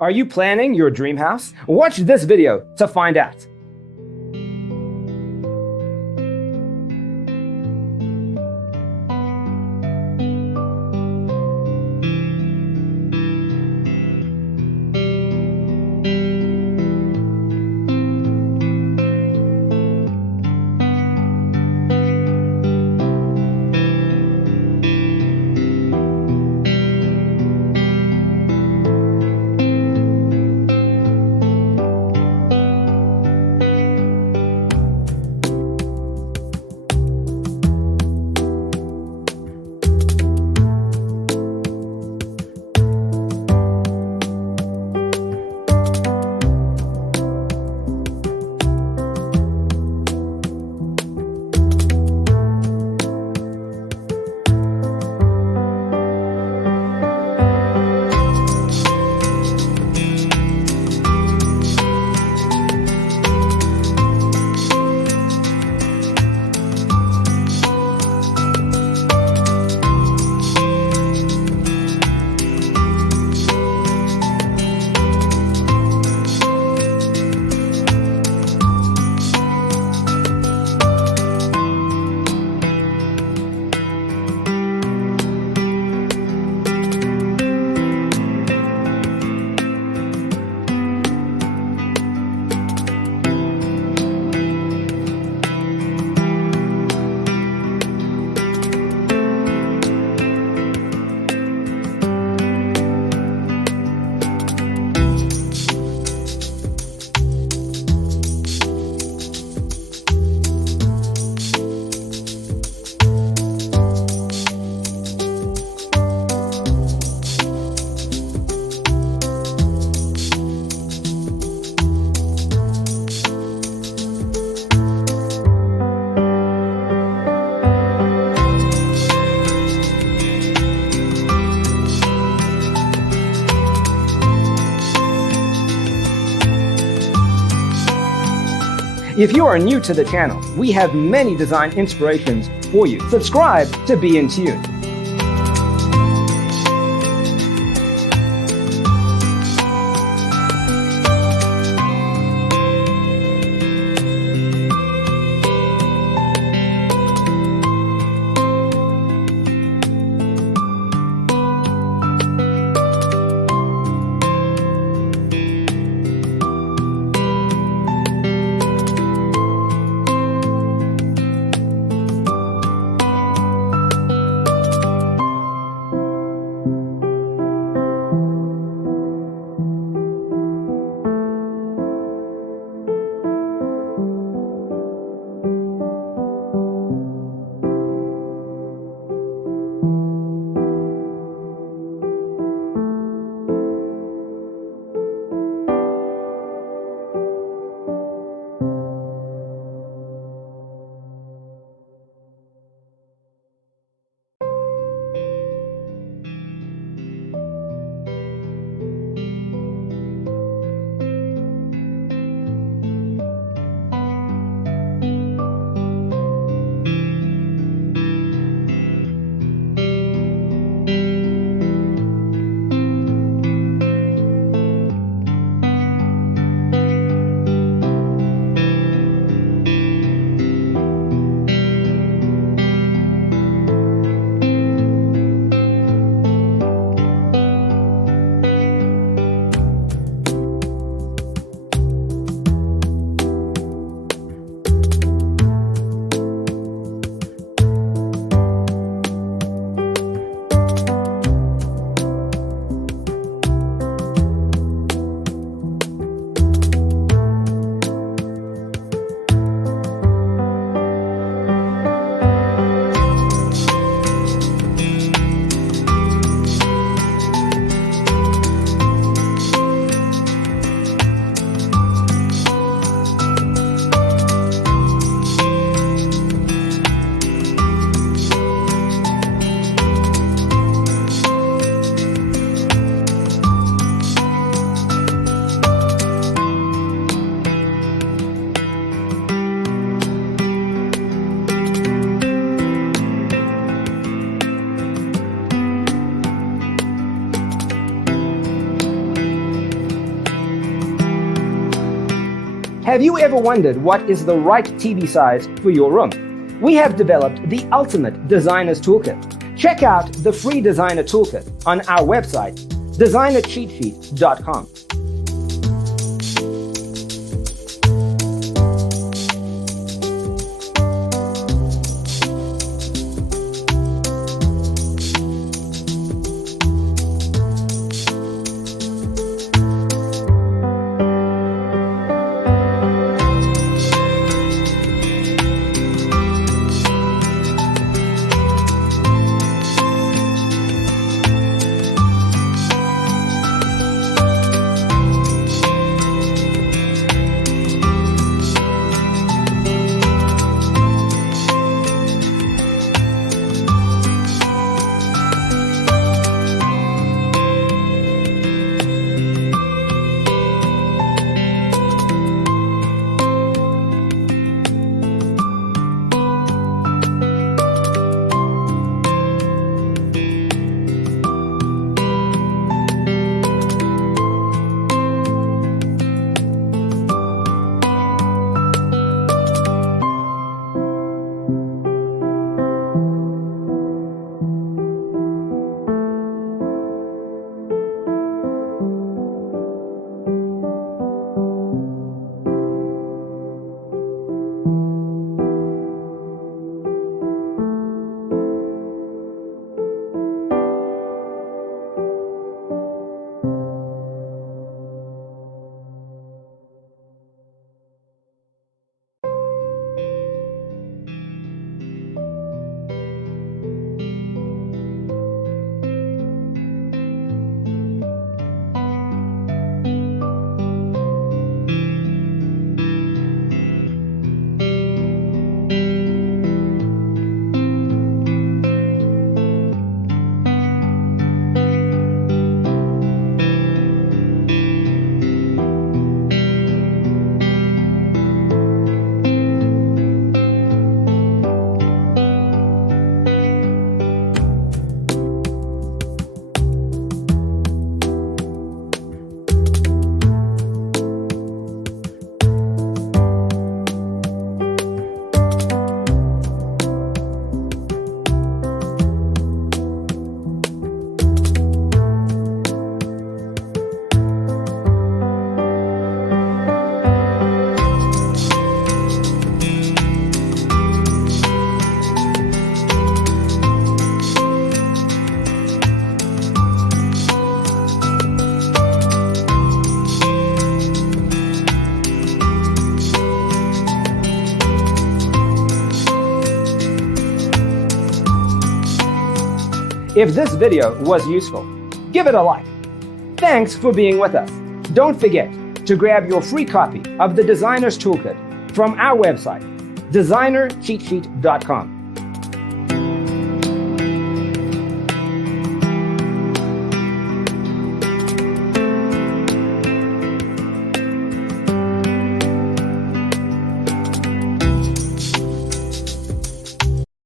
Are you planning your dream house? Watch this video to find out. If you are new to the channel, we have many design inspirations for you. Subscribe to be in tune. Have you ever wondered what is the right TV size for your room? We have developed the ultimate designer's toolkit. Check out the free designer toolkit on our website, designercheatsheet.com. If this video was useful, give it a like. Thanks for being with us. Don't forget to grab your free copy of the Designer's Toolkit from our website, designercheatsheet.com.